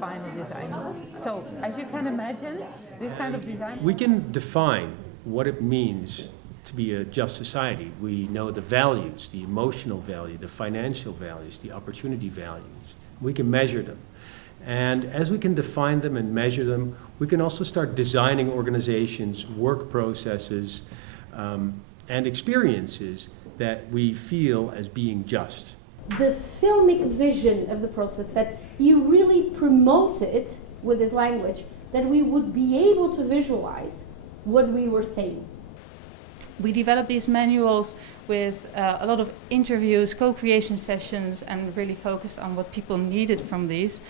Final design. So, as you can imagine, this kind of design... We can define what it means to be a just society. We know the values, the emotional value, the financial values, the opportunity values. We can measure them. And as we can define them and measure them, we can also start designing organizations, work processes, and experiences that we feel as being just. The filmic vision of the process, that you really promoted with this language, that we would be able to visualize what we were saying. We developed these manuals with a lot of interviews, co-creation sessions, and really focused on what people needed from these.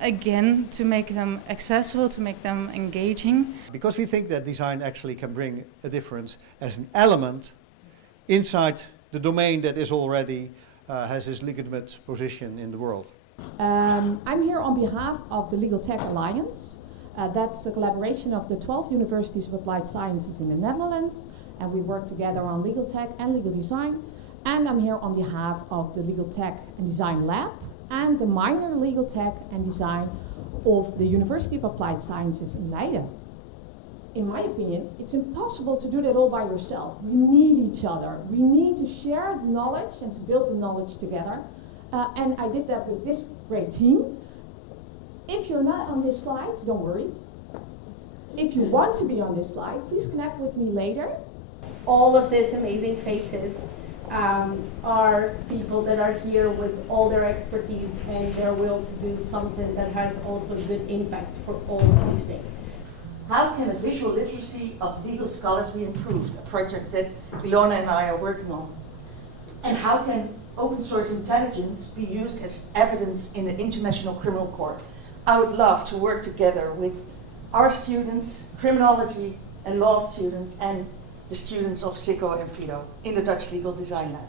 Again, to make them accessible, to make them engaging. Because we think that design actually can bring a difference as an element inside the domain that is already has this legitimate position in the world. I'm here on behalf of the Legal Tech Alliance. That's a collaboration of the 12 universities of applied sciences in the Netherlands, and we work together on legal tech and legal design. And I'm here on behalf of the Legal Tech and Design Lab and the minor Legal Tech and Design of the University of Applied Sciences in Leiden. In my opinion, it's impossible to do that all by yourself. We need each other. We need to share the knowledge and to build the knowledge together. And I did that with this great team. If you're not on this slide, don't worry. If you want to be on this slide, please connect with me later. All of these amazing faces are people that are here with all their expertise and their will to do something that has also good impact for all of you today. How can a visual literacy of legal scholars be improved? A project that Ilona and I are working on. And how can open source intelligence be used as evidence in an international criminal court? I would love to work together with our students, criminology and law students, and the students of SICO and FIDO in the Dutch Legal Design Lab.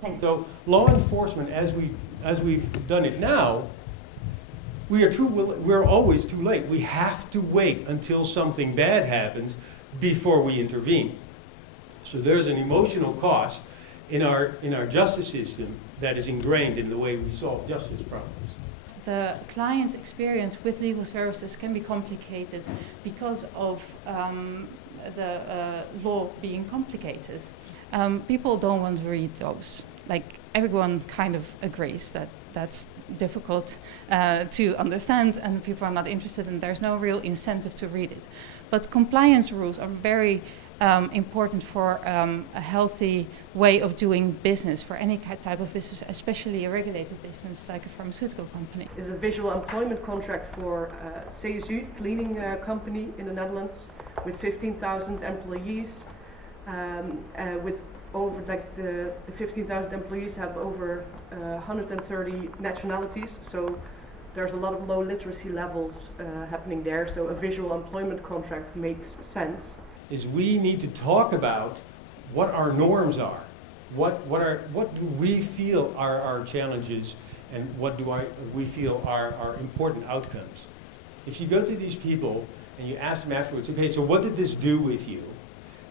Thanks. So law enforcement, as we've done it now, we're always too late. We have to wait until something bad happens before we intervene. So there's an emotional cost in our justice system that is ingrained in the way we solve justice problems. The client's experience with legal services can be complicated because of the law being complicated. People don't want to read those. Like, everyone kind of agrees that that's difficult to understand and people are not interested and there's no real incentive to read it. But compliance rules are very important for a healthy way of doing business, for any type of business, especially a regulated business like a pharmaceutical company. Is a visual employment contract for CSU, cleaning company in the Netherlands, with 15,000 employees. With over the 15,000 employees have over 130 nationalities, so there's a lot of low literacy levels happening there. So a visual employment contract makes sense. Is we need to talk about what our norms are, what do we feel are our challenges, and what do we feel are important outcomes. If you go to these people and you ask them afterwards, okay, so what did this do with you?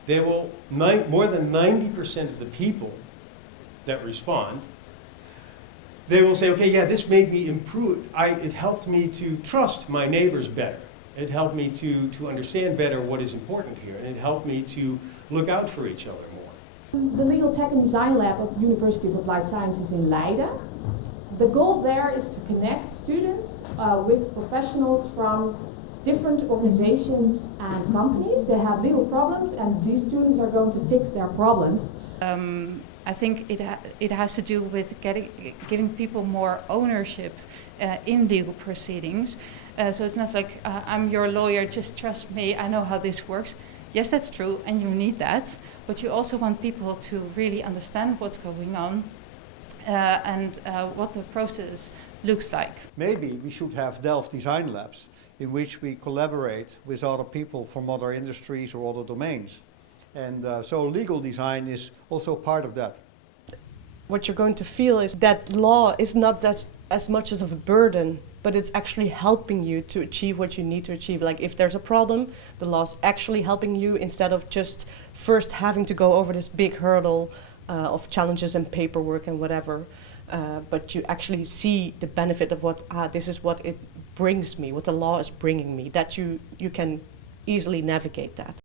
They will, more than 90% of the people that respond, they will say, okay, yeah, this made me improve. It helped me to trust my neighbors better. It helped me to understand better what is important here, and it helped me to look out for each other more. The Legal Tech and Design Lab of the University of Applied Sciences in Leiden. The goal there is to connect students with professionals from different organizations and companies. They have legal problems and these students are going to fix their problems. I think it has to do with giving people more ownership in legal proceedings. So it's not like, I'm your lawyer, just trust me, I know how this works. Yes, that's true, and you need that, but you also want people to really understand what's going on and what the process looks like. Maybe we should have Delft design labs in which we collaborate with other people from other industries or other domains. And so legal design is also part of that. What you're going to feel is that law is not that as much as of a burden, but it's actually helping you to achieve what you need to achieve. Like if there's a problem, the law's actually helping you instead of just first having to go over this big hurdle of challenges and paperwork and whatever, but you actually see the benefit of what, this is what it brings me, what the law is bringing me, that you can easily navigate that.